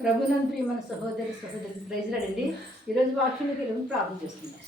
ప్రభునందు ప్రియమైన సహోదరి సహోదరి ప్రజలండి ఈరోజు వాక్యంలోకి వెళ్ళి ప్రార్థన చేసుకుందాం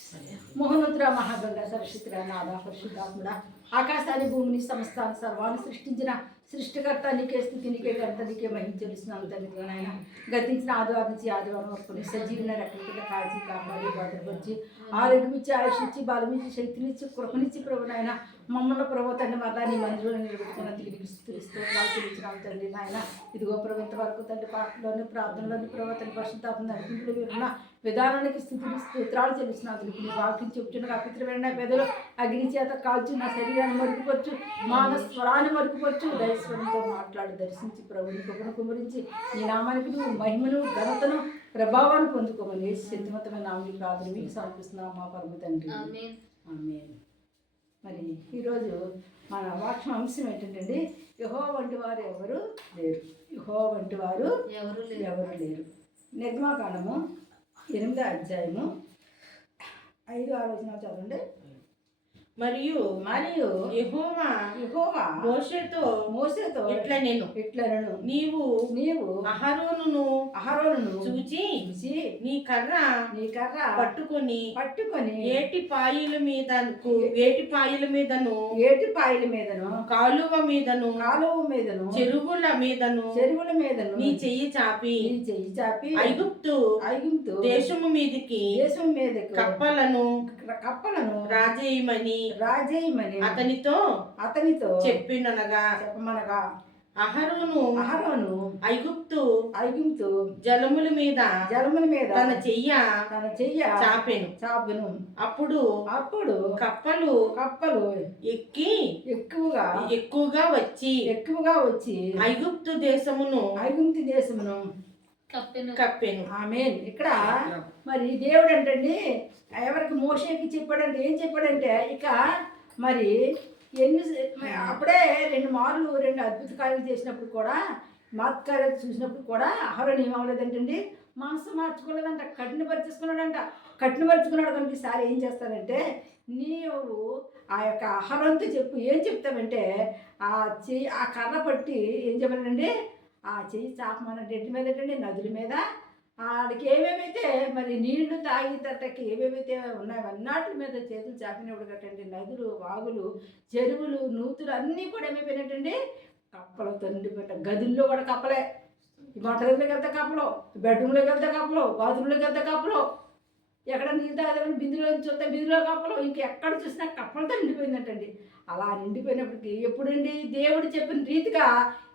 మోహనోత్తర మహాగంగా సరస్వతిరా నాద పరిశుద్ధాత్ముడ ఆకాశాన్ని భూమిని సమస్తాన్ని సర్వాన్ని సృష్టించిన సృష్టికర్త నీకే స్థితి నీకే గంట నీకే మహిమ తెలుస్తున్నాను నాయన గతించిన ఆదివారం నుంచి ఆదివారం వరకు నీ సజీవన రకరకాల కాల్చి కాపాడి భద్రపరిచి ఆరోగ్యం ఇచ్చి ఆయుష్ ఇచ్చి బలం శక్తినిచ్చి కృపనిచ్చి ప్రభు నాయన మమ్మల్ని ప్రభు తండ్రి మరలా నీ మందిలో నిలబెట్టుకున్న నీకు స్తోత్రాలు తండ్రి నాయన. ఇదిగో ప్రభు ఇంతవరకు తండ్రి పాటలోని ప్రార్థనలోని ప్రభు తండ్రి పరిశుద్ధాత్మ నడిపింపులు విన్న విధానానికి స్థితిని స్తోత్రాలు చెల్లిస్తున్నందుకు నీ వాక్యం చెప్తున్న అపిత్రమైన పెదలు అగ్ని చేత కాల్చు నా శరీరాన్ని మరుగుపరచు మాన స్వరాన్ని మరుగుపరచు దైస్వరంతో మాట్లాడి దర్శించి ప్రభుని కృపను కుమరించి నీ నామానికి నువ్వు మహిమను ఘనతను ప్రభావాన్ని పొందుకోమని శక్తివంతమైన నామని ప్రార్థన మీకు సమర్పిస్తున్నాం మా పరమ తండ్రి. మరి ఈరోజు మన వాక్యం అంశం ఏంటంటే యహో వంటి వారు ఎవరు లేరు. యహో వంటి వారు ఎవరు లేరు. ఎవరు లేరు. నిర్మాకాండము ఎనిమిదో అధ్యాయము ఐదు ఆలోచన చదవండి మరియు మరియు యెహోవా యెహోవా మోషేతో మోసేతో ఎట్లా నేను ఇట్లనను. నీవు నీవు అహరోనును అహరోను చూచి చూసి నీ కర్ర నీ కర్ర పట్టుకొని పట్టుకొని ఏటి పాయిల మీదకు ఏటి పాయిల మీదను ఏటి పాయల మీదను కాలువ మీదను కాలువ మీదను చెరువుల మీదను చెరువుల మీదను నీ చెయ్యి చాపి నీ చెయ్యి చాపి ఐగుప్తు ఐగుప్తు దేశము మీదికి దేశం మీదకు కప్పలను కప్పలను రాజేయమని. రాజేయమని. అతనితో అతనితో చెప్పిననగా. చెప్పమనగా. అహరోను. అహరోను. ఐగుప్తు. ఐగుప్తు. జలముల మీద. జలముల మీద. తన చెయ్య. తన చెయ్య. చాపెను. చాపును. అప్పుడు అప్పుడు కప్పలు కప్పలు ఎక్కి ఎక్కువగా ఎక్కువగా వచ్చి ఎక్కువగా వచ్చి ఐగుప్తు దేశమును ఐగుప్తు దేశమును కప్పెను. కప్పెను. ఆమెన్. ఇక్కడ మరి దేవుడు ఏంటండి ఎవరికి మోషేకి చెప్పాడంటే ఏం చెప్పాడంటే ఇక మరి ఎన్ని అప్పుడే రెండు మార్లు రెండు అద్భుత కార్యాలు చేసినప్పుడు కూడా మాత్కార్యాలు చూసినప్పుడు కూడా అహరోన్ ఏమవలేదంటండి మనసు మార్చుకోలేదంట కఠినపరుచుకున్నాడంట కఠినపరుచుకున్నాడు కనుక ఈసారి ఏం చేస్తాడంటే నీవు ఆ యొక్క అహరోన్తో చెప్పు. ఏం చెప్తావంటే ఆ చెయ్యి ఆ కర్ర పట్టి ఏం చెప్పానండి ఆ చెయ్యి చాపమన్న రెడ్డి మీద అండి నదుల మీద. ఆడికి ఏమేమైతే మరి నీళ్ళు తాగేటట్టకి ఏమేమైతే ఉన్నాయో అన్నాటి మీద చేతులు చాపినప్పుడు కట్టండి. నదులు వాగులు చెరువులు నూతులు అన్నీ కూడా ఏమైపోయినట్టండి? కప్పలతో నిండిపోయిన గదుల్లో కూడా కప్పలే. వంటగదిలోకి వెళ్తే కప్పలు బెడ్రూమ్లోకి వెళ్తే కప్పలు బాత్రూంలోకి వెళ్తే కప్పలు. ఎక్కడ నీళ్ళు తాగదని బిందులో చూస్తే బిందులో కప్పలు. ఇంకెక్కడ చూసినా కప్పలతో నిండిపోయిందంటండి అలా నిండిపోయినప్పటికీ ఎప్పుడండి దేవుడు చెప్పిన రీతిగా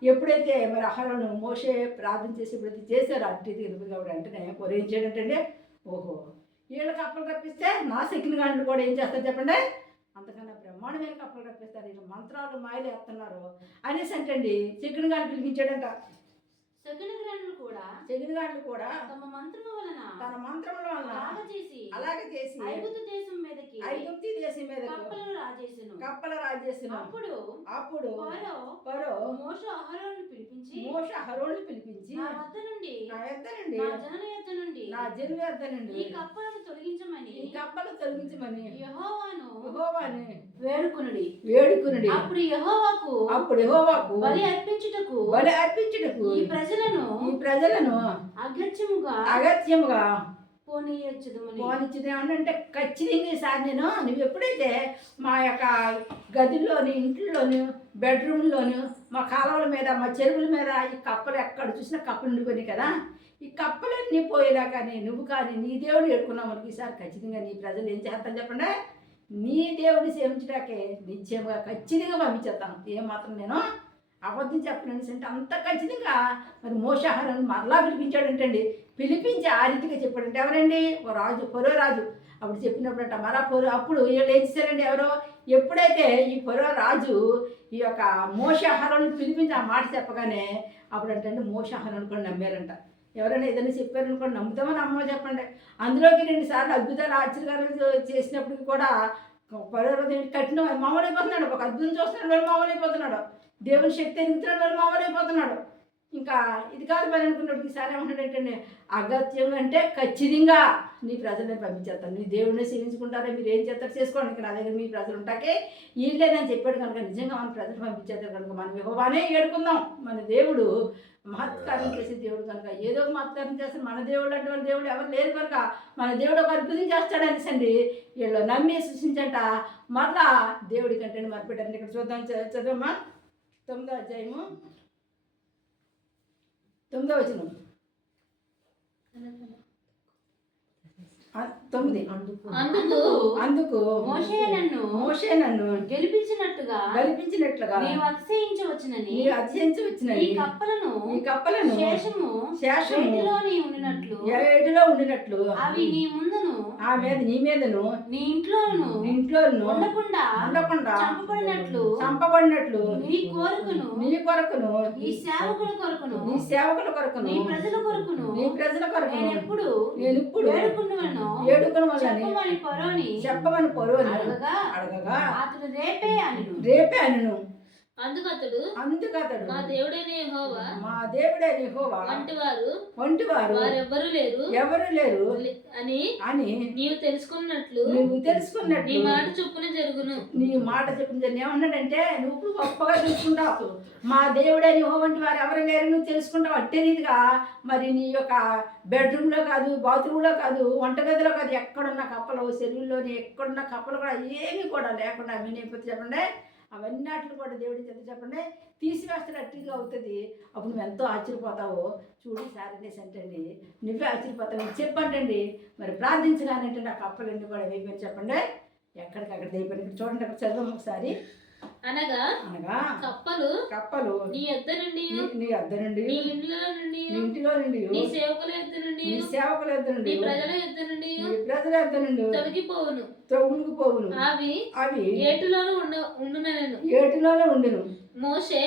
ఎప్పుడైతే మరి అహరోను మోసే ప్రార్థన చేసి ఎప్పుడైతే చేశారో ఆ రీతిగా నిండిపోయింది కాబట్టి వెంటనే కొర ఏం చేయడంటే ఓహో. వీళ్ళకి కప్పలు రప్పిస్తే నా సెకండ్ గాండ్లు కూడా ఏం చేస్తారు చెప్పండి? అంతకన్నా బ్రహ్మాండమైన కప్పలు రప్పిస్తారు వీళ్ళు మంత్రాలు మాయలు వేస్తున్నారు అనేసి అంటండి సెకండ్ గాండ్లు పిలిపించాడంట. గ్రంథులు కూడా గాండ్లు కూడా తమ మంత్రము వలన తన మంత్రముల వలన అలాగ చేసి అలాగే చేసి ఐగుప్తు దేశం మీదకి ఐగుప్తి దేశం మీద కప్పలను రాజేసెను. కప్పల రాజేసిన. అప్పుడు అప్పుడు అహరోను పిలిపించి మోష హరోల్ని పిలిపించి నా వద్ద నుండి నా యొద్ద నుండి నా జనుల యొద్ద నుండి నా జనుల యొద్ద నుండి ఈ కప్పలను తొలగించమని ఈ కప్పలు తొలగించమని యెహోవాను యెహోవాని వేడుకునుడి. వేడుకునుడి. అప్పుడు యెహోవాకు అప్పుడు యెహోవాకు బలి అర్పించుటకు బలి అర్పించుటకు ఈ ప్రజలను ఈ ప్రజలను అగత్యముగా అగత్యముగా పోనీయచ్చుదమని. పోనిచ్చింది అంటే ఖచ్చితంగా ఈసారి నేను నువ్వు ఎప్పుడైతే మా యొక్క గదిలోని ఇంట్లోని బెడ్రూమ్లోను మా కాలువల మీద మా చెరువుల మీద ఈ కప్పలు ఎక్కడ చూసినా కప్పలు ఉండిపోయినాయి కదా. ఈ కప్పలన్నీ పోయేలా కానీ నువ్వు కానీ నీ దేవుడు ఎడుకున్నావు మనకి ఈసారి ఖచ్చితంగా నీ ప్రజలు ఏం చేస్తాను చెప్పండి. నీ దేవుడిని సేవించడాకే నిత్యంగా ఖచ్చితంగా పంపించేస్తాను. ఏమాత్రం నేను అబద్ధం చెప్పలేని అంటే అంత ఖచ్చితంగా మరి మోషాహారాన్ని మరలా పిలిపించాడంటండి పిలిపించి ఆ రీతిగా చెప్పాడంటే ఎవరండి? ఓ రాజు పొరో రాజు. అప్పుడు చెప్పినప్పుడంట మరా పొరో అప్పుడు వీళ్ళు ఏం చేశారండి ఎవరో? ఎప్పుడైతే ఈ పొరో రాజు ఈ యొక్క మోషాహారాన్ని పిలిపించి ఆ మాట చెప్పగానే అప్పుడు అంటే మోషాహారాన్ని కూడా నమ్మారంట. ఎవరైనా ఏదైనా చెప్పారనుకోండి నమ్ముతామో నమ్మో చెప్పండి. అందులోకి రెండు సార్లు అద్భుతాలు ఆశ్చర్యాలు చేసినప్పటికి కూడా పర్వతం మామూలు అయిపోతున్నాడు ఒక అద్భుతం చూస్తున్నాడు వాళ్ళు అయిపోతున్నాడు దేవుని శక్తి ఎదుగుతున్నాడు మామూలైపోతున్నాడు ఇంకా ఇది కాదు పని అనుకున్నప్పుడు ఈసారి ఏమంటాడంటే అగత్యం అంటే ఖచ్చితంగా నీ ప్రజల్ని పంపించేస్తాను. నీ దేవుడిని సేవించుకుంటారా మీరు ఏం చేస్తారు? చేసుకోండి. ఇక్కడ నా దగ్గర మీ ప్రజలు ఉంటాకే వీళ్ళేదని చెప్పాడు కనుక నిజంగా మన ప్రజలు పంపించేస్తారు కనుక మనం యెహోవానే ఏడుకుందాం. మన దేవుడు మహత్కారం చేసే దేవుడు కనుక ఏదో ఒక మహత్కారం చేస్తాను మన దేవుడు అంటే వాళ్ళ దేవుడు ఎవరు లేరు కనుక మన దేవుడు ఒక అద్భుతం చేస్తాడనేసండి వీళ్ళు నమ్మి సృష్టించంట మరలా దేవుడి కంటే మరపెట్టారు. ఇక్కడ చూద్దాం చదవమ్మా. తొమ్మిదో అధ్యాయము. తొమ్మిదో వచనం. ఆ, తొమ్మిది. అందుకు. అందుకు మోషే నన్ను మోషే నన్ను గెలిపించినట్టుగా గెలిపించినట్లుగా నీవు అతిశయించవచ్చునని నీవు అతిశయించవచ్చునని ఈ కప్పలను ఈ కప్పలను శేషము శేషము ఉండినట్లు ఏటిలో ఉండినట్లు అవి నీ ముందును ఆ మీద నీ మీదను నీ ఇంట్లోను నీ ఇంట్లోను ఉండకుండా ఉండకుండా చంపబడినట్లు చంపబడినట్లు నీ కోరుకును నీ కొరకును ఈ సేవకుల కొరకును నీ సేవకుల కొరకును నీ ప్రజల కొరకును నీ ప్రజల కొరకును నేను ఎప్పుడు నేను ఇప్పుడు వేడుకున్నవను ఏడుకుని వల్లని చెప్పమని పొరోని చెప్పమని పొరువని అడగగా అడగగా అతడు రేపే అని రేపే అనను. అందుకతడు అందుకతడు మా దేవుడైన యెహోవా మా దేవుడే నిహోవా వంటి వారు వంటి వారు వారెవ్వరూ లేరు. ఎవరు లేరు అని అని నీవు తెలుసుకున్నట్లు నువ్వు నీ తెలుసుకున్నట్టు మాట చొప్పున జరుగును. నీ మాట చెప్పిన ఏమన్నాడంటే నువ్వు గొప్పగా తెలుసుకుంటావు మా దేవుడే నీ వంటి వారు ఎవరు లేరు నువ్వు తెలుసుకుంటావు. అట్టే రీతిగా మరి నీ యొక్క బెడ్రూమ్లో కాదు బాత్రూంలో కాదు వంటగదిలో కాదు ఎక్కడున్న కప్పలు చెరువుల్లోని ఎక్కడున్న కప్పలు కూడా ఏమీ కూడా లేకుండా వినేపోతే చెప్పండి. అవన్నీ కూడా దేవుడి చెంత చెప్పండి? తీసివేస్తున్నట్టుగా అవుతుంది. అప్పుడు నువ్వు ఎంతో ఆశ్చర్యపోతావో. చూడు సారదేశ్ అంటండి నువ్వే ఆశ్చర్యపోతావు. చెప్పండి మరి ప్రార్థించగానంటే నాకు కప్పలన్నీ కూడా వేయమని చెప్పండి. ఎక్కడికక్కడ దైపోయింది చూడండి. అక్కడ చదువు ఒకసారి. అనగా అనగా కప్పలు కప్పలు. నీ యొద్ద నుండి నీ- నుండి నీ ఇండ్ల నుండి నీ ఇంటిలో నుండి నీ సేవకుల యొద్ద నుండి నీ సేవకుల యొద్ద నుండి నీ ప్రజల యొద్ద నుండి నీ ప్రజల యొద్ద నుండి తొలగిపోవును. అవి అవి ఏటులోను ఉండ ఉండునను. ఏటిలోనే ఉండును. మోషే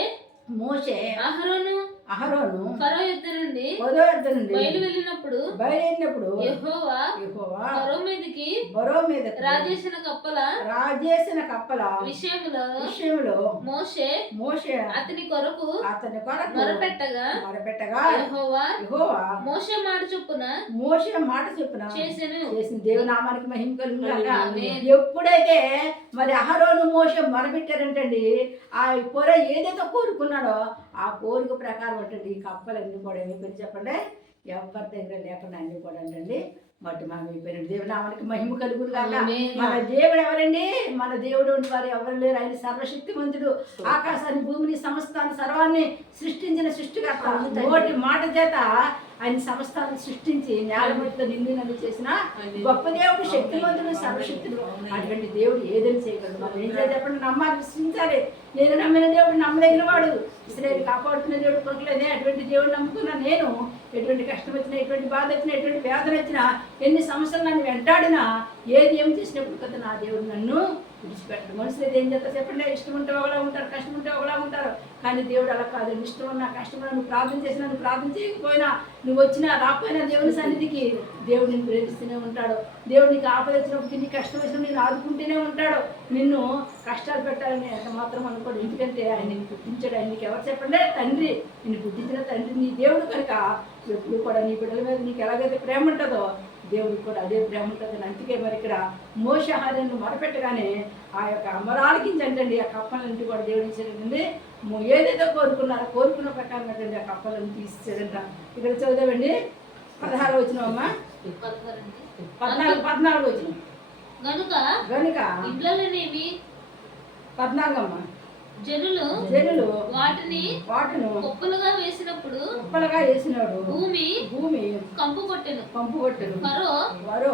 మోసే అహరోను అహరోను ఫరో యొద్ద నుండి పదో యొద్ద నుండి బయలు వెళ్ళినప్పుడు బయలుదేరినప్పుడు యెహోవా యెహోవా ఫరో మీదకి బరో మీద రాజేసిన కప్పల రాజేసిన కప్పల విషయంలో విషయంలో మోషే మోసే అతని కొరకు అతని కొరకు మొరపెట్టగా మొరపెట్టగా యెహోవా యెహోవా మోషే మాట చొప్పున మోసే మాట చెప్పిన చేసెను చేసిన దేవునామానికి మహిమ ఆమేన్. ఎప్పుడైతే మరి అహరోను మోస మొరపెట్టారంటండి ఆ పొర ఏదైతే కోరుకున్నాడో ఆ కోరిక ప్రకారం అంటండి ఈ కప్పలన్నీ కూడా ఏమైపోయింది చెప్పండి? ఎవరి దగ్గర లేకుండా అన్ని కూడా అంటండి. మట్టి మనం అయిపోయినట్టు దేవునామానికి మహిమ కలుగును కాక. మన దేవుడు ఎవరండి? మన దేవుడు వారు ఎవరు లేరు? ఆయన సర్వశక్తిమంతుడు. ఆకాశాన్ని భూమిని సమస్తాన్ని సర్వాన్ని సృష్టించిన సృష్టికర్త. నోటి మాట చేత ఆయన సమస్తాన్ని సృష్టించి నేలమట్టితో నిండి నన్ను చేసిన గొప్ప దేవుడు శక్తివంతుడు సర్వశక్తుడు. అటువంటి దేవుడు ఏదైనా చేయగలడు. మనం ఏం చేయాలి చెప్పండి? నమ్మాలి విశ్వసించాలి. నేను నమ్మిన దేవుడు నమ్మదగిన వాడు. ఇస్రాయల్ కాపాడుతున్న దేవుడు కొరకలేదే అటువంటి దేవుడు నమ్ముకున్న నేను ఎటువంటి కష్టం వచ్చినా ఎటువంటి బాధ వచ్చినా ఎటువంటి వ్యాధులు వచ్చినా ఎన్ని సమస్యలు నన్ను వెంటాడినా ఏది ఏం చేసినప్పుడు కదా నా దేవుడు నన్ను విడిచిపెట్టడు. మనుషులు ఏం చేస్తారు చెప్పండి. ఇష్టం ఉంటే ఒకలా ఉంటారు కష్టం ఉంటే ఒకలా ఉంటారు. కానీ దేవుడు అలా కాదు. ఇష్టం ఉన్న కష్టం నువ్వు ప్రార్థన చేసినా నువ్వు ప్రార్థన చేయకపోయినా నువ్వు వచ్చినా రాకపోయినా దేవుని సన్నిధికి దేవుడు నిన్ను ప్రేమిస్తూనే ఉంటాడు. దేవుడు నీకు ఆపద వచ్చినప్పుడు నీ కష్టం వచ్చినప్పుడు నేను ఆదుకుంటూనే ఉంటాడు. నిన్ను కష్టాలు పెట్టాలని ఎంత మాత్రం అనుకోడు. ఎందుకంటే ఆయన నిన్ను పుట్టించాడు ఆయన నీకు ఎవరు చెప్పండి? తండ్రి నిన్ను పుట్టించిన తండ్రి నీ దేవుడు కనుక ఎప్పుడు కూడా నీ బిడ్డల మీద నీకు ఎలాగైతే ప్రేమ ఉంటుందో దేవుడికి కూడా అదే ప్రేమ ఉంటుంది అందుకే మరి ఇక్కడ మోసహార్యాన్ని మొరపెట్టగానే ఆ యొక్క అమరాలకించండి ఆ కప్పలంటి కూడా దేవుడు ఇచ్చాడండి ఏదైతే కోరుకున్నారో కోరుకున్న ప్రకారం ఏంటండి ఆ కప్పలను తీసేదంట ఇక్కడ చదివామండి పదహారు వచ్చినామమ్మా పద్నాలుగు పద్నాలుగు వచ్చినాం గనుక కనుక ఇండ్లలోనేమి పద్నాలుగు అమ్మ జనులు జనులు వాటిని వాటిను కుప్పలుగా వేసినప్పుడు కుప్పలుగా వేసినాడు. భూమి భూమి కంపు కొట్టెను. పంపు కొట్టెను. ఫరో వారో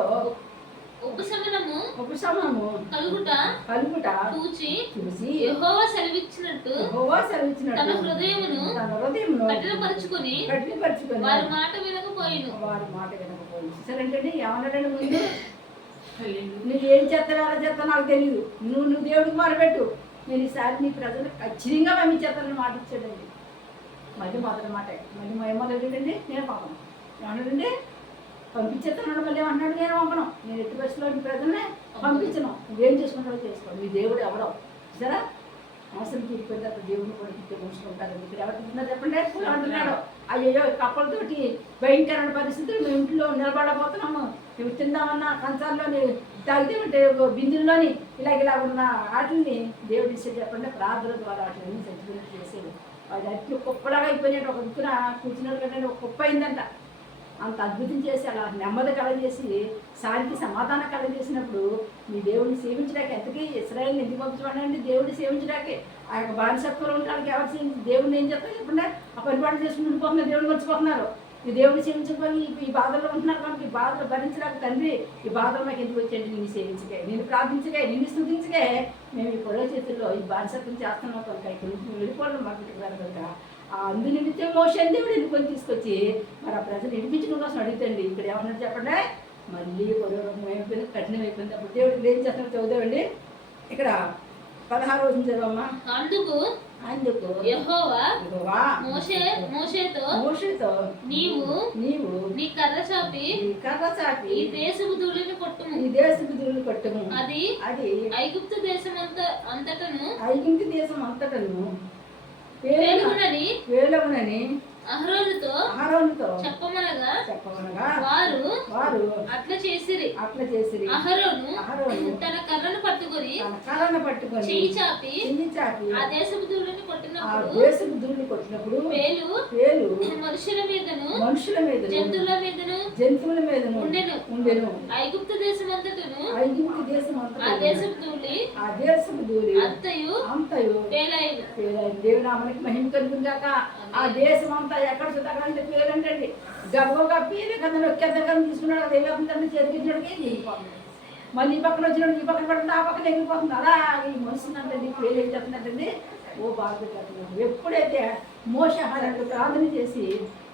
ఉపశమనము ఉపశమనము కలుగుట కలుగుట చూచి చూసి యెహోవా సెలవిచ్చినట్టు యెహోవా తన సెలవిచ్చినట్టు హృదయమును తన హృదయమును కఠినపరుచుకుని కఠినపరుచుకొని వారి మాట వినకపోయిను. వారి మాట వినకపోయింది చూసారంటే ఏమన్నాడండి ముందు? నువ్వు ఏం చేస్తావు ఎలా చేస్తావు నాకు తెలియదు నువ్వు నువ్వు దేవుడికి మొరపెట్టు. నేను ఈసారి నీ ప్రజలు ఖచ్చితంగా పంపించేస్తానని మాట ఇచ్చాడండి. మళ్ళీ మొదటి మాట. మళ్ళీ మేము మొదలండి నేను పాపం ఏమన్నాడండి పంపించేస్తాను మళ్ళీ అన్నాడు నేను పంపను. నేను ఎట్టి బస్సులో నీ పంపించను. నువ్వేం చేసుకుంటావో చేసుకో. మీ దేవుడు ఎవరో సరే అవసరం తీరిపోయిన తర్వాత దేవుని కూడా తిట్టి ఉంచుకుంటారు ఇక్కడ ఎవరు తింటున్నారు చెప్పండి. అంటున్నాడు. అయ్యో కప్పలతోటి భయంకరమైన పరిస్థితులు మేము ఇంట్లో నిలబడబోతున్నాము. మేము తిందామన్నా కంచాల్లోని తాగితే ఉంటే బిందుల్లోని ఇలాగ ఇలా ఉన్న వాటిని దేవుడు ఇచ్చే చెప్పండి. ప్రార్థన ద్వారా వాటిని చచ్చిపోయినట్టు చేసేది అది అతి కుప్పలాగా అయిపోయినట్టు ఒక దిక్కున కూర్చున్నాడు కంటే ఒక కుప్ప అయిందంట. అంత అద్భుతం చేసి అలా నెమ్మది కలగజేసి శాంతి సమాధానం కలగజేసినప్పుడు మీ దేవుడిని సేవించడానికి ఎంతకీ ఇస్రాయల్ని ఎందుకు పంపించమండి దేవుడిని సేవించడానికి ఆ యొక్క బానిసత్వంలో ఉండడానికి ఎవరు దేవుడిని ఏం చెప్తారు? చెప్పండి. ఆ పరిపాలన చేసుకుని ఉండిపోతున్నారు దేవుడిని మర్చిపోతున్నారు. ఈ దేవుడిని సేవించుకొని ఈ- బాధల్లో ఉంటున్నారు కనుక ఈ బాధలు భరించడానికి తండ్రి ఈ బాధలు మాకు ఎందుకు వచ్చేయండి నిన్ను సేవించగా నేను ప్రార్థించకే నిన్ను స్థుతించగా మేము ఈ పొడవ చేతుల్లో ఈ బానిసత్వం చేస్తున్నాం కనుక ఇక్కడ నుంచి మేము వెళ్ళిపోవడం మాకు ఇక్కడ కనుక ఆ అందు నిమిత్తం మోషన్ దేవుడు ఎన్నుకొని తీసుకొచ్చి మరి ఆ ప్రజలు వినిపించడం కోసం అడుగుతండి ఇక్కడ ఏమన్నా చెప్పండి? మళ్ళీ పొరవరం అయిపోయింది కఠినం అయిపోయింది. అప్పుడు దేవుడు ఏం చేస్తున్నాడు చదువుదామండి. ఇక్కడ పదహారు రోజులు చదవమ్మా. అందుకు అందుకు యెహోవా మోషే మోషేతో మోషేతో నీవు నీవు నీ కర్ర చాపి కర్ర చాపి ఈ దేశపు ధూళిని కొట్టుము. ఈ దేశపు దురులు కొట్టము. అది అది ఐగుప్తు దేశమంత అంతటను ఐగింటి దేశం అంతటను పేరు పేలుగునని అహరోనుతో ఆహారంతో చెప్పమనగా చెప్పమనగా వారు వారు అట్లా చేసిరి. అట్లా చేసిరి. అహరోను అహరోను తన కర్రను పట్టుకొని తన కాళ్ళను పట్టుకొని చెయ్యి చాపి చెయ్యి చాపి ఆ దేశపు ఆ కొట్టినప్పుడు దేశపు కొట్టినప్పుడు పేలు పేలు మనుషుల మీదను మనుషుల మీద జంతువుల మీదను జంతువుల మీదను ఉండెను. ఉండెను. ఐగుప్తు దేశమంతటను ఐగింటి దేశం ఆ అంతటను దేశపు ధూళి ఆ దేశపు దూరి అంతయు అంతయు పేలైన. దేవునామనికి మహిమ కలుగుగాక ఆ దేశం అంతా ఎక్కడ చూడాలంటే పేరంటండి గబ్బగా పేరు కదా నొక్కేద్దాం కదా తీసుకున్నాడు కదా చేతికిచ్చినడికి ఎగిరిపోతుంది మళ్ళీ ఈ పక్కన వచ్చినప్పుడు ఈ పక్కన పడుతుంది ఆ పక్కన ఎగిరిపోతుంది. అలా ఈ మనుషులు అంటే పేరు ఏం చెప్తుందంటే ఓ బాధ ఎప్పుడైతే మోసహారాలు ప్రార్థన చేసి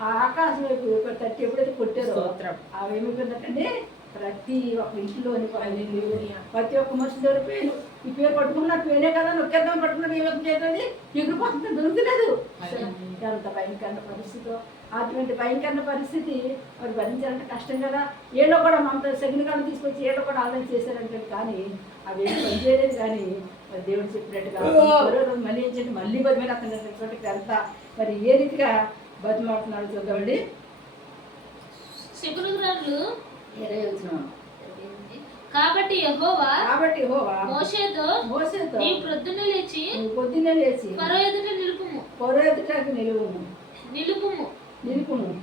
ఆ ఆకాశం వైపు తట్టి ఎప్పుడైతే కొట్టారో స్తోత్రం. అవి ఏమైపోయిందంటే ప్రతి ఒక్క ఇంట్లోని ప్రతి ఒక్క మనిషి దగ్గర పేరు ఈ పేరు పట్టుకున్నాడు పేరే కదా నొక్కేద్దాం పట్టుకున్నాడు ఏమైనా చేయాలి ఎగిరిపోతుంది దొరుకుతలేదు. ఎంత భయంకర పరిస్థితి అటువంటి భయంకర పరిస్థితి మరి భరించాలంటే కష్టం కదా. ఏడో కూడా మనతో సెకండ్ కాలం తీసుకొచ్చి ఏడో కూడా ఆలోచన చేశారంటే కానీ అవి ఏం పనిచేయలేదు కానీ మరి దేవుడు చెప్పినట్టుగా మరో రోజు మళ్ళీ ఏం చేయండి? మళ్ళీ బతిమని అతను చోటికి వెళ్తా. మరి ఏ రీతిగా బతిమాడుతున్నాడు చూద్దామండి శకును గ్రాములు ఇరవై వచ్చిన కాబట్టి యెహోవా కాబట్టి హోవా మోషేతో మోసేతో నీ ప్రొద్దున లేచి నువ్వు పొద్దున్నే లేచి ఫరో ఎదుట నిలుపుము. పొరెదుటకు నిలువుము. నిలుపుము నిలుపుము. 일본.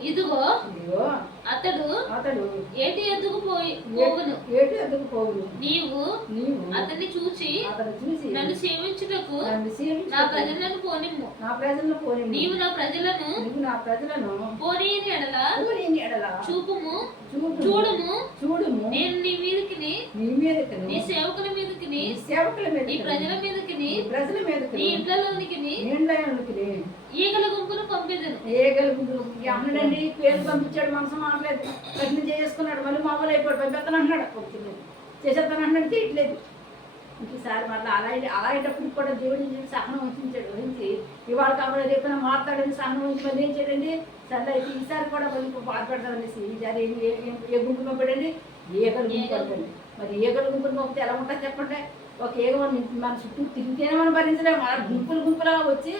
이득어? 이거. అతడు అతడు ఏటి ఎద్దుకు పోయి పోవును? ఏటు ఎద్దుకు పోవును? నీవు నీవు అతన్ని చూచి అతను చూసి నన్ను సేవించుటకు నన్ను సేవించు. నా ప్రజలను పోనిమ్ము. నా ప్రజలను పోని నీవు నా ప్రజలను నీవు నా ప్రజలను పోనీని ఎడల పోనీ ఎడల చూపుము చూడు చూడుము. చూడుము. నేను నీ మీదకి నీ మీదకి నీ సేవకుల మీదకి నీ సేవకుల నీ మీద ప్రజల మీదకి నీ ప్రజల మీదకి నీ ఇంట్లోనికి నీళ్ళకి ఈగల గుంపును పంపిదను. ఏగలుగుడు అమ్మడండి పేరు పంపించాడు మనసు మానలేదు ప్రశ్న చేసుకున్నాడు మళ్ళీ మామూలు అయిపోయాడు పంపిస్తాను అంటున్నాడు. వచ్చింది చేసేస్తాను అంటున్నాడు. తీయట్లేదు ఇంకోసారి మళ్ళీ అలా అలాగేటప్పుడు కూడా దేవుడి నుంచి సహనం వహించాడు. వహించి ఇవాళ కాబట్టి రేపైనా మాట్లాడని సహనం వహించి మళ్ళీ ఏం చేయండి? సరే అయితే ఈసారి కూడా మళ్ళీ బాధపడతామనేసి ఈసారి ఏం ఏ- గుంపు పంపడండి? ఏగలు గుంపు పంపండి మరి ఏకలు గుంపులు పంపితే ఎలా ఉంటుంది చెప్పండి. ఒక ఏక మన మన చుట్టూ తిరిగితేనే మనం భరించలేము. మన గుంపులు గుంపులా వచ్చి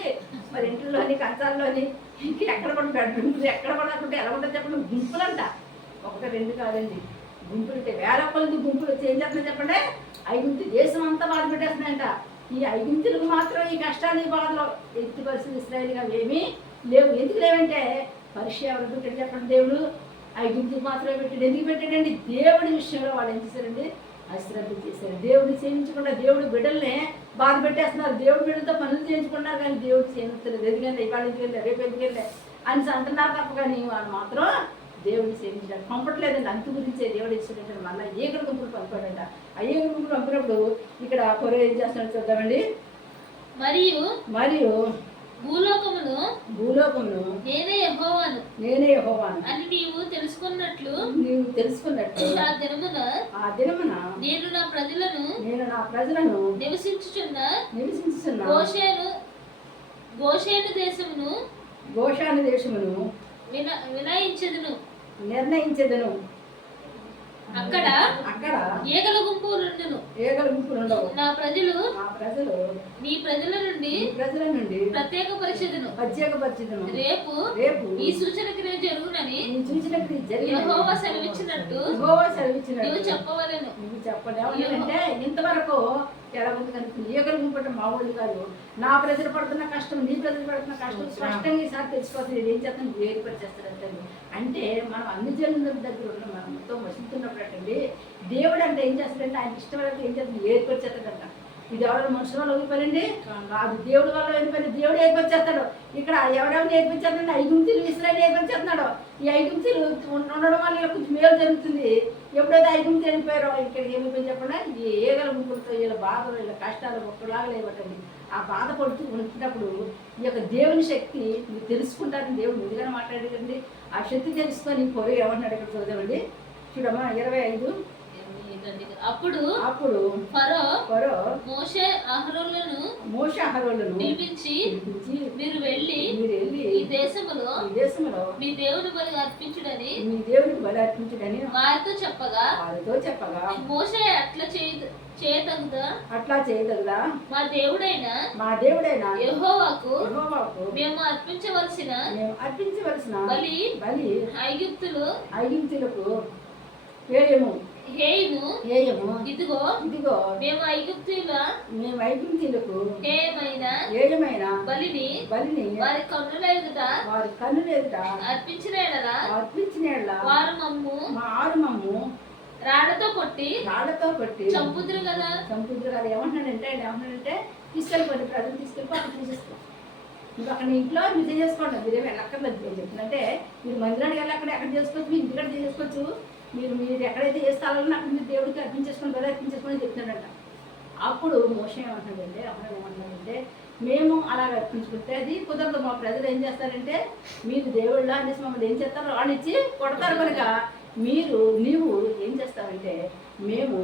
మరి ఇంట్లోని కంచాల్లోని ఇంక ఎక్కడ కూడా బెడ్రూమ్స్ ఎక్కడ పడకుండా ఎలా ఉంటుంది చెప్పండి. గుంపులంట. ఒకటి రెండు కాదండి. గుంపులు అంటే వేల కొలది గుంపులు ఏం చేస్తున్నా చెప్పండి? ఐగుంటి దేశం అంతా బాధ పెట్టేస్తున్నాయంట. ఈ ఐదింతులకు మాత్రం ఈ కష్టాలు ఈ బాధలు ఎత్తి పరిస్థితి ఇస్రాయల్గా ఏమీ లేవు. ఎందుకు లేవంటే పరీక్ష ఎవరు పెట్టాడు చెప్పండి దేవుడు? ఐగుంతుకు మాత్రమే పెట్టాడు. ఎందుకు పెట్టాడండి? దేవుడి విషయంలో వాళ్ళు ఏం చేశారండి? అశ్రద్ధ చేశారు. దేవుడిని సేవించకుండా దేవుడి బిడ్డల్ని బాధ పెట్టేస్తున్నారు. దేవుడి బిడ్డలతో పనులు చేయించుకున్నారు కానీ దేవుడు సేవించలేదు ఎందుకంటే ఇవాళ వెళ్ళా రేపు వెళ్ళా అని అంటున్నారు తప్ప కానీ వాళ్ళు మాత్రం దేవుడిని సేవించడానికి పంపట్లేదండి. అంతు గురించే దేవుడు ఇచ్చినట్టు మళ్ళీ ఏకల గుంపులు పంపాడంట. ఆ ఏకల గుంపులు పంపినప్పుడు ఇక్కడ పొర ఏం చేస్తున్నాడు చూద్దామండి. మరియు మరియు భూలోకమును భూలోకంలో నేనే యెహోవాను. నేనే యెహోవాను. అని నీవు తెలుసుకున్నట్లు నీవు తెలుసుకున్నట్టు ఆ దినమున ఆ దినమున నేను నా ప్రజలను నేను నా ప్రజలను నివసించుచున్న నివసించుతున్నా గోషేను గోషేను దేశమును గోషాని దేశమును విన వినయించదును. నిర్ణయించదను. అక్కడ అక్కడ ఏగల గుంపు నుండును ఏగల గుంపులు ఉండవు నా ప్రజలు ఆ ప్రజలు నీ ప్రజల నుండి ప్రజల నుండి ప్రత్యేక పరిషదును ప్రత్యేక పరిచితను రేపు రేపు ఈ సూచన క్రియ జరుగునని నేను చూసినట్టు ఇది జరిగినది. యెహోవా సెలవిచ్చినట్టు యెహోవా సెలవిచ్చినట్టు. చెప్పవలెను. నువ్వు చెప్పండి ఏమంటే ఇంతవరకు ఎలా ఉంది కనుక ఈగలు గుంపటం మా వాళ్ళు కాదు. నా ప్రజలు పడుతున్న కష్టం నీ ప్రజలు పడుతున్న కష్టం స్పష్టంగా ఈసారి తెలిసిపోతుంది. నేను ఏం చేస్తాను వేరుపరిచేస్తాడంటే అంటే మనం అన్ని జనుల దగ్గర ఉన్న మనం మొత్తం వసులుతున్నప్పుడు అంటండి దేవుడు అంటే ఏం చేస్తాడంటే ఆయన ఇష్టం ఏం చేస్తుంది ఏర్పరిచేస్తాడంట ఇది ఎవరైనా మనుషుల వల్ల అయిన పనండి కాదు దేవుడి వల్ల అయిన పని దేవుడు ఏర్పరిచేస్తాడు ఇక్కడ ఎవరెవరు నేర్పించేస్తాడు ఐదుంతులు ఇస్రాయల్ ఏర్పరిచేస్తున్నాడు ఈ ఐదుంతులు ఉండడం వల్ల ఇలా కొంచెం మేలు జరుగుతుంది. ఎప్పుడైతే ఐదుంతులు వెళ్ళిపోయారో ఇక్కడ ఏమైపోయింది చెప్పండి? ఈ ఏగల ముగ్గులతో వీళ్ళ బాధలు వీళ్ళ కష్టాలు ఒక్కలాగా లేవటండి ఆ బాధ పడుతూ ఉంచినప్పుడు ఈ యొక్క దేవుని శక్తి మీరు తెలుసుకుంటారని దేవుడు ముందుగానే మాట్లాడేదండి ఆ శక్తి తెలుసుకొని పొరు ఏమన్నాడు ఇక్కడ చూద్దామండి. చూడమ్మా ఇరవై ఐదు. అప్పుడు అప్పుడు ఫరో పొరో మోషే అహరోలను మోషాహరులను పిలిపించి పిలిపించి మీరు వెళ్ళి మీరు వెళ్ళి ఈ దేశములో ఈ దేశంలో మీ దేవుని బలి అర్పించుడని మీ దేవునికి బలి అర్పించడని వారితో చెప్పగా వారితో చెప్పగా మోషే అట్లా చేయ చేయతగుదా అట్లా చేయదగదా మా దేవుడైన మా దేవుడైన యెహోవాకు యెహోవాకు మేము అర్పించవలసిన మేము అర్పించవలసిన బలి బలి ఐగుప్తులు ఐగింతులకు వేయము హేయును వేయము ఇదిగో ఇదిగో మేము ఐగుప్తుల మేము ఐగింతులకు హేయమైన ఏయమైన బలిని బలిని వారి కన్నుల ఎదుట వారి కన్ను ఎదుట అర్పించిన ఎడల అర్పించిన యెడల వారు మమ్ము మా ఆరుమమ్ము రాళ్ళతో కొట్టి రాళ్ళతో కొట్టి చంపుదురు కదా. సముద్ర గారు ఏమంటున్నాడంటే ఏమంటున్నాడంటే తీసుకెళ్ళిపోయి ప్రజలు తీసుకెళ్ళిపోయి అక్కడ తీసేస్తాం ఇంకా అక్కడ ఇంట్లో మీరు చేసుకోండి మీరు ఏమి వెళ్ళక్కర్లేదు నేను చెప్తున్నంటే మీరు మందిరానికి వెళ్ళి అక్కడ ఎక్కడ చేసుకోవచ్చు మీరు ఇంటికాడ చేసుకోవచ్చు మీరు మీరు ఎక్కడైతే ఏ స్థలంలో అక్కడ మీరు దేవుడికి అర్పించేసుకొని బలి అర్పించేసుకొని చెప్తున్నాడంట. అప్పుడు మోసం ఏమంటున్నాడంటే అప్పుడు ఏమంటున్నాడంటే మేము అలా అర్పించుకుంటే అది కుదరదు. మా ప్రజలు ఏం చేస్తారంటే మీరు దేవుళ్ళ అనేసి మమ్మల్ని ఏం చేస్తారు రానిచ్చి కొడతారు కనుక మీరు నీవు ఏం చేస్తావంటే మేము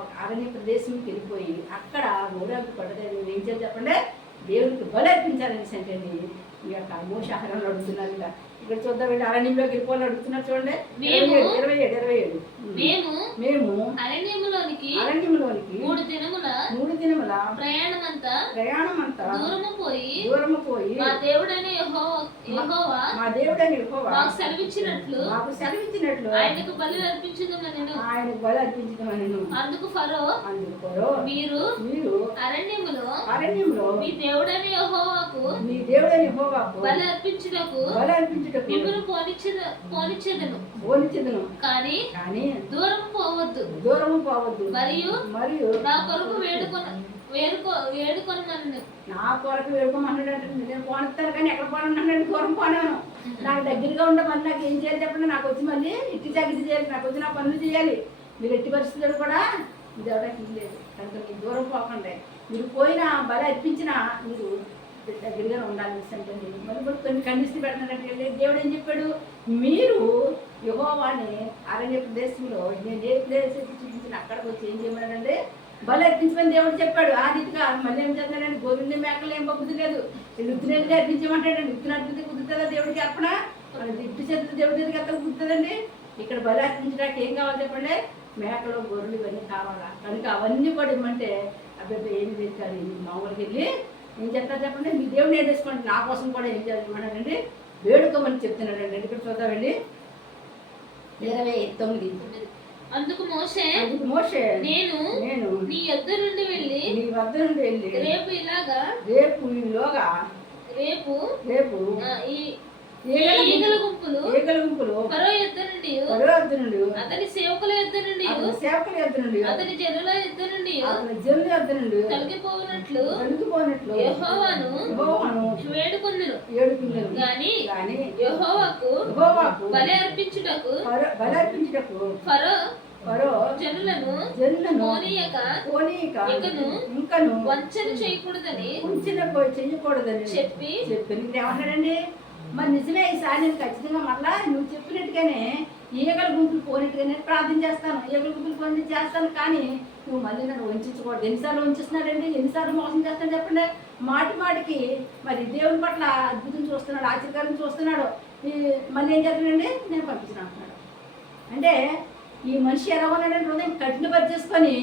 ఒక అరణ్య ప్రదేశంకి వెళ్ళిపోయి అక్కడ ఊరాకు పడ్డదే నువ్వు ఏం చేయాలి చెప్పండి? దేవుడికి బలి అర్పించాలనేసి అంటే ఈ యొక్క మోసాహారం అడుగుతున్నారు ఇలా ఇక్కడ చూద్దామండి అరణ్యంలోకి వెళ్ళిపోవాలని అడుగుతున్నారు చూడండి. ఇరవై ఏడు ఇరవై ఏడు మేము మేము అరణ్యములోనికి అరణ్యంలోనికి మూడు దినముల మూడు దినముల ప్రయాణమంతా ప్రయాణం అంతా దూరము పోయి దూరము పోయి మా దేవుడైన యెహోవా మా దేవుడని యెహోవా మాకు సెలవిచ్చినట్లు మాకు సెలవిచ్చినట్లు ఆయనకు బలి అర్పించుదామని ఆయనకు బలి అర్పించమని అందుకు ఫరో అందుకోరు మీరు మీరు అరణ్యములో అరణ్యంలో మీ దేవుడైన యెహోవాకు మీ దేవుడని యెహోవాకు బలి అర్పించుటకు బలి అర్పించుటకు పోనిచ్చద పోనిచ్చేదను. బోధించదును కానీ కానీ దూరం పోవద్దు. దూరము పోవద్దు. మరియు మరియు నా కొరకు వేడుకొన వేడుకో వేడుకొనమను నా కొరకు వేడుకోమన్నాడు నేను పోనిస్తాను కానీ ఎక్కడ పోనన్నాడు దూరం పోనాను. నాకు దగ్గరగా ఉండే మళ్ళీ నాకు ఏం చేయాలి చెప్పండి. నాకు వచ్చి మళ్ళీ ఇట్టి తగ్గిది చేయాలి. నాకు వచ్చి నా పనులు చేయాలి. మీరు ఎట్టి పరిస్థితుల్లో కూడా ఇది ఎవరికి లేదు. కనుక మీరు దూరం పోకండి. మీరు పోయినా బలి అర్పించినా మీరు దగ్గరగా ఉండాలి అంటే మరి కొన్ని కండిషన్ పెడుతున్నారంటే దేవుడు ఏం చెప్పాడు? మీరు యహోవాని అరణ్య ప్రదేశంలో నేను ఏ ప్రదేశం చూపించిన అక్కడికి వచ్చి ఏం చేయమన్నాడంటే బలి అర్పించమని దేవుడు చెప్పాడు. ఆ రీతిగా మళ్ళీ ఏం చేస్తున్నాడండి గోవింద మేకలు ఏం పంపుతుంది లేదు రుద్దునేది అర్పించమంటాడండి రుద్దున అర్పితే కుదురుతుందా దేవుడికి అర్పణ? మన దిట్టు చేతులు దేవుడి దగ్గరికి ఎంత కుదురుతుందండి. ఇక్కడ బలి అర్పించడానికి ఏం కావాలి చెప్పండి? మేకలు గొర్రెలు ఇవన్నీ కావాలా? కనుక అవన్నీ కూడా ఇవ్వమంటే అబ్బాయి ఏమి లేదు కానీ వెళ్ళి ఏం చెప్తారు చెప్పండి? మీ దేవుడిని ఏం చేసుకోండి నా కోసం కూడా ఏం చేయాలన్నాడండి వేడుకోమని చెప్తున్నాడండి. ఇక్కడ చూద్దామండి. ఇరవై తొమ్మిది. అందుకు మోషే అందుకు మోషే నేను నేను నీ యొద్ద నుండి వెళ్ళి నీ వద్ద నుండి వెళ్ళి రేపు ఇలాగా రేపు ఈలోగా రేపు రేపు ఈ గుంపు- గుంపులు. ఫరో నుండి నుండి. అతని సేవకుల యొద్ద నుండి అతని సేవకుల యొద్ద నుండి. అతని జనుల యొద్ద నుండి అతని జనుల యొద్ద నుండి. తొలగిపోవునట్లు కలుగుపోనట్లు యెహోవాను యెహోవాను వేడుకొందును. ఏడు పిల్లలు గాని కానీ యెహోవాకు యెహోవాకు బలి అర్పించుటకు బల- బలర్పించుటకు ఫరో ఫరో జనులను ఇంకను ఇంకను వంచన చేయకూడదని చెప్పి చెప్పి. ఏమంటాడండి మరి నిజమే ఈసారి నేను ఖచ్చితంగా మళ్ళా నువ్వు చెప్పినట్టుగానే ఈగల గుంపులు పోయినట్టుగానే ప్రార్థన చేస్తాను. ఈగల గుంపులు పోయిన చేస్తాను. కానీ నువ్వు మళ్ళీ నన్ను వంచకూడదు. ఎన్నిసార్లు వంచుతున్నాడండి ఎన్నిసార్లు మోసం చేస్తాను చెప్పండి? మాటి మాటికి మరి దేవుని పట్ల అద్భుతం చూస్తున్నాడు ఆశ్చర్యాలను చూస్తున్నాడు. మళ్ళీ ఏం చేస్తున్నాడండి? నేను పంపించిన అంటున్నాడు. అంటే ఈ మనిషి ఎలా ఉన్నాడంటే హృదయం కఠినపరిచేసుకొని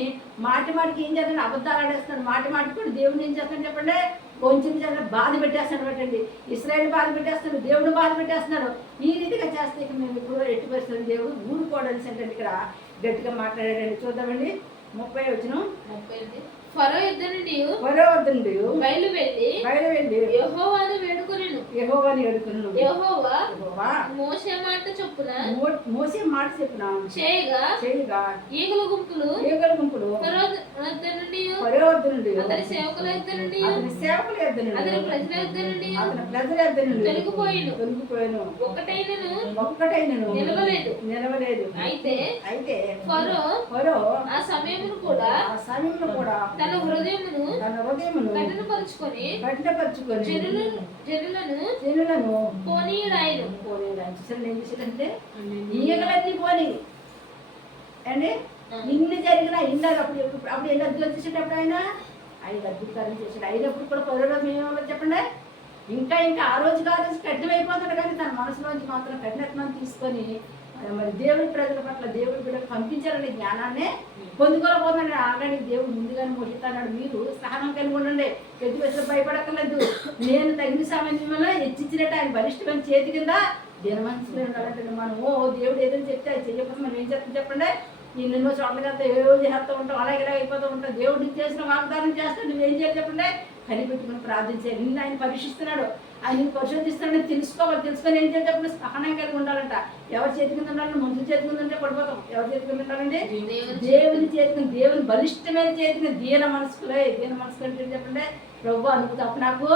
మాటి మాటికి ఏం చేస్తాడు అబద్ధాలు ఆడేస్తున్నాడు. మాటి మాటికి కూడా దేవుడిని ఏం చేస్తాడు చెప్పండి కొంచెం చేస్తాడు బాధ పెట్టేస్తాడు పెట్టండి. ఇస్రాయల్ బాధ పెట్టేస్తున్నాడు దేవుడు బాధ పెట్టేస్తున్నాడు. ఈ రీతిగా చేస్తే ఇక మేము ఇప్పుడు ఎట్టి పరిస్థితులు దేవుడు ఊరుకోవడానికి అంటే ఇక్కడ గట్టిగా మాట్లాడాడండి. చూద్దామండి. ముప్పై వచ్చిన ముప్పై. ఫరో వద్దండి బయలు వెళ్ళి బయలు వెళ్ళి యెహోవాను వేడుకొనెను. యహోవాని ఎడుకున్నాను యెహోవా యెహోవా మోసే మాట చొప్పున మో- మోసే మాట చెప్పిన చేయగా చేయగా ఈగల గుంపులు ఈగల గుంపులు ఫరో వద్ద నుండి వరే వద్దండి అతని సేవకుల యొద్ద నుండి అతని సేవకులు అతని ఎద్దనండి ప్రజల యొద్ద నుండి అతని ప్రజలు ఎద్దనండి తొలగిపోయిను. తొలగిపోయాను. ఒకటైనను ఒక్కటైనను నిలవలేదు. నిలవలేదు. అయితే అయితే ఫరో ఫరో ఆ సమయమును కూడా ఆ సమయంలో కూడా తన హృదయమును తన హృదయమును కఠినపరుచుకొని కఠినపరుచుకొని జనులను జనులను జనులను పోనీయుడాయను పోనీ చూసారు ఏం చేశాడంటే ఈగలన్నీ పోని. అండి ఇన్ని జరిగిన ఇన్ని అప్పుడు అప్పుడు ఎన్ని అద్భుతాలు చేసేటప్పుడు ఆయన? ఐదు అద్భుతాలు చేశాడు. అయినప్పుడు కూడా పదో రోజు మేము చెప్పండి. ఇంకా ఇంకా ఆ రోజు రోజు కఠినమైపోతాడు కానీ తన మనసులోంచి మాత్రం కఠినత్వం తీసుకొని మరి- దేవుడి ప్రజల పట్ల దేవుడి బిడ్డకు పంపించాలనే జ్ఞానాన్ని పొందుకోలేకపోతున్నాడు ఆల్రెడీ దేవుడు ముందుగానే మోసిస్తున్నాడు మీరు సహనం కలిగి ఉండండి. ఎట్టి వయసులో భయపడక్కర్లేదు. నేను తగిన సమయంలో హెచ్చించినట్టు ఆయన బలిష్టమైన చేతి కింద జనమనిషిలో ఉండాలంటే మనం ఓ దేవుడు ఏదైనా చెప్తే అది చెయ్యకపోతే మనం ఏం చెప్తాం చెప్పండి? ఈ ఎన్నో చోట్ల కదా ఏవో చేస్తూ ఉంటాం అలాగే ఇలా అయిపోతూ ఉంటాం దేవుడు నీకు చేసిన వాగ్దానం నువ్వు నువ్వేం చేయాలి చెప్పండి? కనిపెట్టుకుని ప్రార్థించాలి నిన్ను ఆయన పరీక్షిస్తున్నాడు. ఆయన నిన్ను పరిశోధిస్తున్నాడు. తెలుసుకోవాలి. తెలుసుకొని ఏం చేయాలి చెప్పండి? సహనం కలిగి ఉండాలంట. ఎవరి చేతి కింద ఉండాలంటే మనుషుల చేతి కింద ఉంటే పడిపోతాం. ఎవరి చేతి కింద ఉండాలండి దేవుని చేతికి దేవుని బలిష్టమైన చేతికి దీన మనసుకులే దీన మనసుకు అంటే చెప్పండి? ప్రభు నువ్వు తప్ప నాకు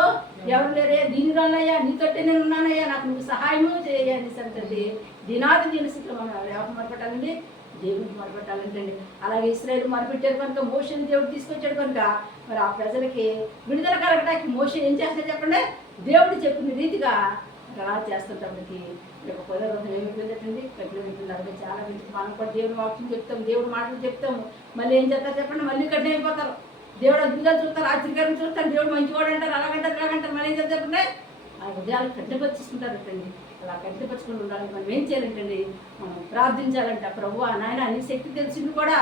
ఎవరు లేరే దీని రానయ్యా? నీతోటే నేను ఉన్నానయ్యా? నాకు నువ్వు సహాయము చేయాలి అంటే దినాది దినస్థితిలో మనం ఎవరు మొదలుపెట్టాలండి దేవుడికి మొదలుపెట్టాలంటే అలాగే ఇస్రాయల్ మొదలుపెట్టారు కనుక మోషన్ దేవుడు తీసుకొచ్చాడు కనుక మరి ఆ ప్రజలకి విడుదల కలగడానికి మోషన్ ఏం చేస్తాడు చెప్పండి? దేవుడు చెప్పిన రీతిగా అలా చేస్తుంటానికి ఒక పదరోజు ఏమైపోయిందండి కఠిన అయిపోయింది చాలా వింటుంది మనం కూడా దేవుడు వాక్యం చెప్తాం దేవుడు మాటలు చెప్తాము. మళ్ళీ ఏం చేస్తారు చెప్పండి? మళ్ళీ కఠిన అయిపోతారు. దేవుడు అద్భుతాలు చూస్తారు ఆశ్చర్యకరం చూస్తారు. దేవుడు మంచివాడు అంటారు అలాగంటారు అలాగంటారు మళ్ళీ ఏం చేస్తారు చెప్పండి? ఆ హృదయాలు అండి అలా కట్టిపరచుకుని ఉండాలని మనం ఏం చేయాలంటండి? మనం ప్రార్థించాలంట ప్రభు నాయన అన్ని శక్తి తెలిసింది కూడా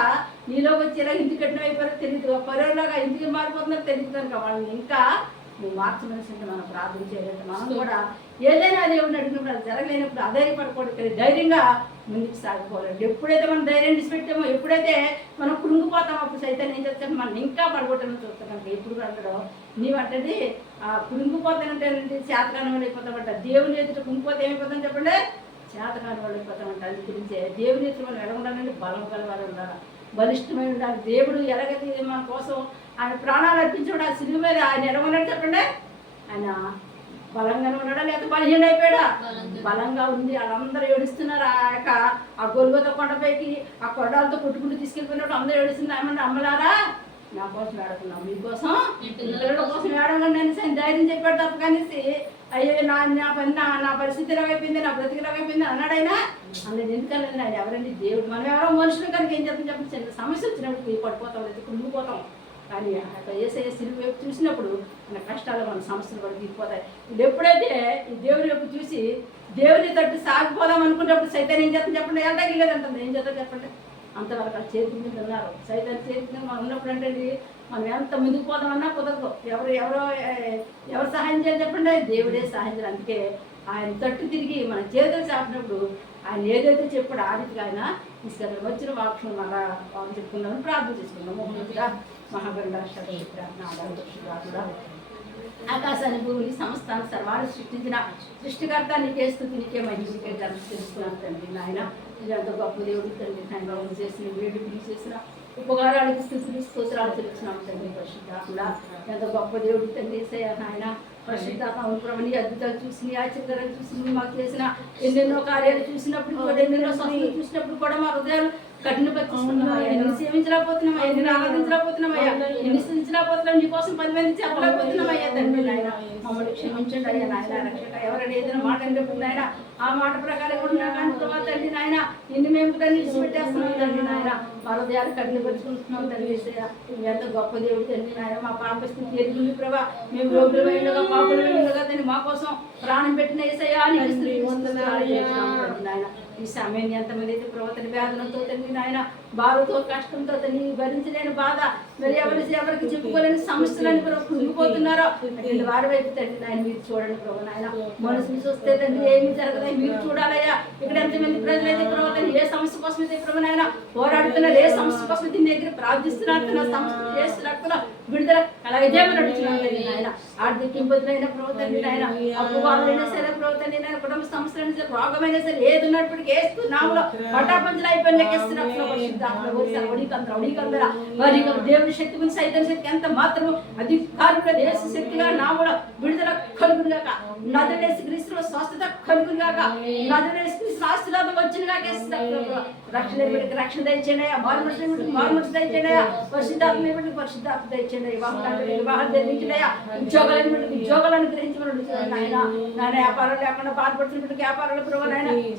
నీలోకి వచ్చి ఇలా ఇంటికి కట్టిన అయిపోయారో తెలియదు పరోలాగా ఇంటికి మారిపోతుందో తెలియదు కనుక వాళ్ళని ఇంకా నువ్వు మార్చమనిసింది మనం ప్రార్థన చేయాలంటే మనం కూడా ఏదైనా దేవుడిని అడిగినప్పుడు అది జరగలేనప్పుడు అధైర్యపడకూడదు ధైర్యంగా ముందుకు సాగిపోవాలండి. ఎప్పుడైతే మనం ధైర్యం విడిచిపెట్టామో ఎప్పుడైతే మనం కృంగిపోతామో అప్పుడు సైతం ఏం చేస్తాం మనం ఇంకా పడగొట్టడం చూస్తాం కనుక ఎప్పుడు అంటాడో నీవంటది ఆ కృంగిపోతానంటే వాళ్ళు అయిపోతామంట దేవుని ఎదుట కృంగిపోతే ఏమైపోతాం చెప్పండి? చేతకాలం వాళ్ళు అయిపోతామంట అది గురించే దేవుని ఎదుట మనం ఎలా ఉండాలంటే బలం కలవాలి ఉండాలి? బలిష్టమై ఉండాలి దేవుడు ఎలాగైతే మన కోసం. ఆయన ప్రాణాలు అర్పించాడు ఆ సిలువ మీద ఆయన ఎలా ఉన్నాడు చెప్పండి. ఆయన బలంగానే ఉన్నాడా? లేకపోతే బలహీన అయిపోయాడా? బలంగా. ఉంది. వాళ్ళందరూ ఏడుస్తున్నారు. ఆ యొక్క ఆ గొలుగొత కొండపైకి ఆ కొడాలతో కొట్టుకుంటూ తీసుకెళ్ళిపోయినప్పుడు అందరూ ఏడుస్తున్నారు. ఏమన్నా అమ్మలారా నా కోసం ఏడుతున్నాం మీకోసం? పిల్లల కోసం ఏడవండి అనేసి ఆయన ధైర్యం చెప్పాడు తప్ప కనేసి అయ్యో నా నా పని నా నా పరిస్థితి ఇలాగైపోయింది నా బ్రతికి ఇలాగైపోయింది అన్నాడైనా అన్నది ఎందుకలేదు ఆయన ఎవరండి? దేవుడు. మనం ఎవరో మనుషులు కనుక ఏం చేస్తాం చెప్పి చిన్న సమస్య వచ్చినప్పుడు పడిపోతాం లేదు కుంగిపోతాం కానీ అక్కడ ఏసయ్య సిలువ వైపు చూసినప్పుడు మన కష్టాలు మన సమస్యలు కూడా తీరిపోతాయి. ఇప్పుడు ఎప్పుడైతే ఈ దేవుని వైపు చూసి దేవుని తట్టు సాగిపోదాం అనుకున్నప్పుడు సైతాన్ని ఏం చేస్తాం చెప్పండి? ఎంటకి లేదంటుంది ఏం చేద్దాం చెప్పండి? అంతవరకు ఆ చేతి మీద ఉన్నారు. సైతాన్ చేతి మీద మనం ఉన్నప్పుడు అంటే మనం ఎంత ముందుకు పోదామన్నా కుదరదు. ఎవరు ఎవరో ఎవరు సహాయం చేయాలి చెప్పండి? దేవుడే సహాయం చేయాలి. అందుకే ఆయన తట్టు తిరిగి మన చేతులు చాపినప్పుడు ఆయన ఏదైతే చెప్పాడు ఆ రీతిగా ఆయన తీసుకెళ్ళి వచ్చిన వాక్యం అలా వాళ్ళు చెప్పుకుందామని ప్రార్థన చేసుకున్నాం మహోన్నతుడా మహాగండ ప్రార్థన ఆకాశాన్ని భూమిని సంస్థాన్ని సర్వాన్ని సృష్టించిన సృష్టికర్త నీకే స్థుతి నీకే మహిళ తెలుసుకున్నాను తండ్రి నాయన. ఇదంతా గొప్ప దేవుడు తండ్రి బాబు చేసిన వేడుకలు చేసిన ఉపకారాలకు స్థుతులు స్తోత్రాలు తెలుస్తున్నాం తండ్రి పరిశుద్ధాత్మడా. ఎంత గొప్ప దేవుడు తండ్రి నాయన పరిశుద్ధాత్మ ప్రభుని అద్భుతాలు చూసి ఆశ్చర్యాలు చూసి మాకు చేసిన ఎన్నెన్నో కార్యాలు చూసినప్పుడు కూడా ఎన్నెన్నో సంస్థలు చూసినప్పుడు కూడా మా హృదయాలు ఎన్ని సేవించలేకపోతున్నామయ్యా? ఎన్ని ఆరాధించలేకపోతున్నామయ్యా? ఎన్ని స్థితించలేకపోతున్నాం నీ కోసం పది మంది చెప్పలేకపోతున్నామయ్యా తండ్రి నాయన. మమ్మల్ని క్షమించండి అయ్యా నాయన రక్షక ఎవరైనా ఏదైనా మాట అంటే నాయన. ఆ మాట ప్రకారం కూడా నా కానీ ప్రభావ తండ్రి నాయన. నిన్ను మేము కూడా నిలిచిపెట్టేస్తున్నాం తండ్రి నాయన. మా హృదయాలు కఠినపరుచుకుంటున్నాం తండ్రి. నువ్వు ఎంత గొప్ప దేవుడు తండ్రి నాయన. మా పాప స్థితి ఎదుగుంది ప్రభా. మేము రోగులు ఉండగా పాపలు ఉండగా తండ్రి మా కోసం ప్రాణం పెట్టిన ఏసయ్యా. చేస్తున్నాం తండ్రి నాయన. ఈ సమయం ఎంతమంది ప్రవర్తన వేదనతో తండ్రి నాయన బాధతో కష్టంతో తండ్రి భరించలేని బాధ మరి ఎవరి ఎవరికి చెప్పుకోలేని సమస్యలని కుంగిపోతున్నారో అటువంటి వారి వైపు తండ్రి నాయన మీరు చూడండి ప్రభు నాయన. మనసుని చూస్తే తండ్రి ఏమి జరగదు మీరు చూడాలయ్యా ఇక్కడ ఎంతమంది ప్రజలు అయితే ప్రభు ఏ సమస్య కోసం అయితే ప్రభు నాయన పోరాడుతున్నారు ఏ సమస్య కోసం దీని దగ్గర ప్రార్థిస్తున్నారు సమస్య చేస్తున్నారు విడుదల. సరే ప్రభు తండ్రి నాయన కుటుంబ సమస్యలైనా సరే రోగమైనా సరే ఏది ఉన్నప్పటికీ ఏస్తూ నామలో పటాపంచలు అయిపోయిన వారి దేవుని శక్తి గురించి సైతం శక్తి ఎంత మాత్రము అధికారుల దేశ శక్తిగా నామలో విడుదల కలుగునుగాక నదులేసి క్రీస్తులో స్వస్థత కలుగునుగాక నదులేసి క్రీస్తు ఆశీర్వాదం వచ్చినగాక రక్షణ ఇవ్వడానికి రక్షణ దయచేయండి మారుమనసు ఇవ్వడానికి మారుమనసు దయచేయండి పరిశుద్ధాత్మ ఇవ్వడానికి పరిశుద్ధాత్మ దయచేయండి వివాహాలు వివాహాలు ధరించండి ఉద్యోగాలను ఇవ్వడానికి ఉద్యోగాలను గ్రహించమని నాయన. నాయన వ్యాపారాలు లేకుండా బాధపడుతున్న బిడ్డకి వ్యాపారాలు ప్రభు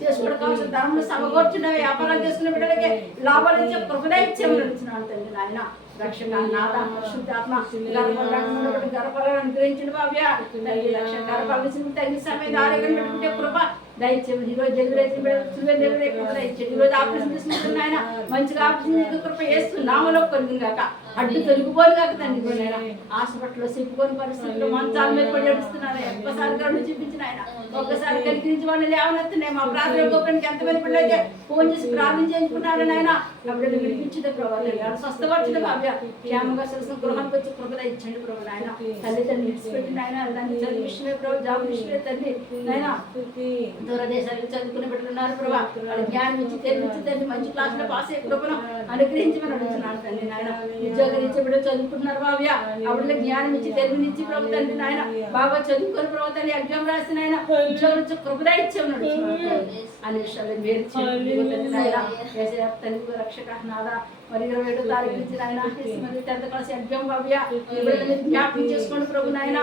చేసుకోవడం కావాల్సిన ధర్మం సమకూర్చున్న వ్యాపారాలు చేసుకున్న బిడ్డలకి లాభాలు ఇచ్చే కృపద ఇచ్చే అడుగుతున్నాను తండ్రి నాయన. రక్షణ నాద పరిశుద్ధాత్మ గర్భాలను గర్భాలను అనుగ్రహించిన భావ్య తల్లి లక్ష గర్భాలు ఇచ్చిన సమయం ఆరోగ్యం పెట్టుకుంటే కృప దయచేసి ఈ రోజు డెలివరీ డెలివరీ కృప దయచేసి ఈరోజు ఆపరేషన్ చేసుకుంటున్న మంచిగా ఆపరేషన్ కృప చేస్తూ నామలో కలిగింది కాక అడ్డు తొలగిపోను కాక తండ్రి నాయన హాస్పిటల్లో చెప్పుకొని పరిస్థితుల్లో మంచాల మీద పడి నడుస్తున్నారు ఒక్కసారి కళ్ళు చూపించిన ఆయన. ఒక్కసారి కలిగించి వాళ్ళు లేవనెత్తున్నాయి. మా ప్రార్థన గోపురానికి ఎంతమంది పిల్లలకి ఫోన్ చేసి ప్రార్థన చేయించుకున్నారని ఆయన. అప్పుడు విడిపించింది ప్రభావం స్వస్థపరిచిన భావ్య క్షేమంగా సరసం గృహానికి వచ్చి కృపద ఇచ్చండి ప్రభు నాయన. తల్లిదండ్రులు విడిచిపెట్టిన ఆయన. దాన్ని చదువు విషయమే ప్రభు. జాబ్ విషయమే తల్లి. ఆయన దూరదేశాలకు చదువుకుని పెట్టుకున్నారు ప్రభా. వాళ్ళ జ్ఞానం ఇచ్చి తెలిసి తల్లి మంచి క్లాసులో పాస్ అయ్యే కృపను అనుగ్రహించమని అడుగుతున్నాను తల్లి నాయన. ఉద్యోగం ఇచ్చి బిడ్డ చదువుకుంటున్నారు బావ్య ఆవిడ జ్ఞానం ఇచ్చి తెలివినిచ్చి ప్రభు తండ్రి నాయన బాగా చదువుకొని ప్రభు తండ్రి ఎగ్జామ్ రాసిన ఆయన ఉద్యోగం ఇచ్చి కృపదా అడుగుతున్నాను తండ్రి. అన్ని విషయాలు మీరు. తండ్రి నాయన రక్షక నాద మరి ఇరవై ఏడో తారీఖు నుంచి నాయన మరి టెన్త్ క్లాస్ ఎగ్జామ్ బావ్య జ్ఞాపకం చేసుకోండి ప్రభు నాయన.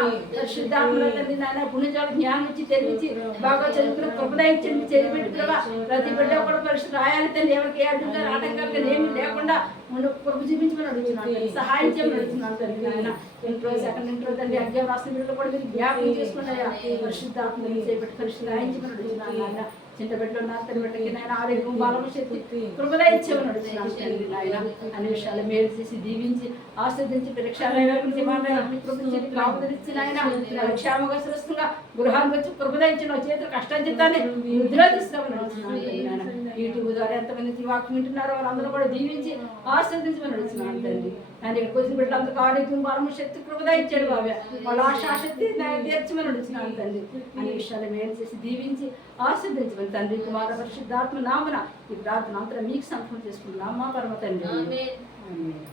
శుద్ధాత్మలో తండ్రి నాయన పుణ్యజాలు జ్ఞానం ఇచ్చి తెలిసి బాగా చదువుకున్న కృపదయించండి చెరిపెట్టి ప్రభా ప్రతి బిడ్డ కూడా పరిస్థితి రాయాలి తండ్రి ఎవరికి ఏ అడ్డుగా ఆటంకాలు ఏమి లేకుండా ముందు కృప చూపించమని అడుగుతున్నాను సహాయం చేయమని అడుగుతున్నాను తండ్రి నాయన. ఇంట్లో సెకండ్ ఇంట్లో తండ్రి ఎగ్జామ్ రాసిన బిడ్డలు కూడా మీరు జ్ఞాపకం చేసుకుని అయ్యా. పరిశుద్ధాత్మ చేపట్టి పరిశుద్ధ రాయించమని అడుగుతున్నాను నాయన. చిన్న బిడ్డలు ఉన్నారు తన బిడ్డకి నాయన ఆరోగ్యం బలము శక్తి అడుగుతున్నాను తండ్రి నాయన అన్ని విషయాలు మేలు చేసి దీవించి ఆస్వాదించి క్షేమగా సురక్షంగా గృహానికి వచ్చి కృపదయించిన చేతులు అడుగుతున్నాను తండ్రి నాయన. యూట్యూబ్ ద్వారా ఎంతమంది వాక్యం వింటున్నారో వాళ్ళందరూ కూడా దీవించి ఆస్వాదించమని అడుగుతున్నాను తండ్రి ఆయన వచ్చిన బిడ్డలందరూ ఆరోగ్యం బలము శక్తి కృపద ఇచ్చాడు బాబా. వాళ్ళ ఆశాశక్తి తీర్చమని అడుగుతున్నాను తండ్రి. అనే విషయాలు మేలు చేసి దీవించి ఆస్వాదించమని తండ్రి. కుమార పరిశుద్ధాత్మ నామన ఈ ప్రార్థన అంతా మీకు సంపూర్ణ చేసుకున్నాం మా పరమ తండ్రి. ఆమేన్. ఆమేన్.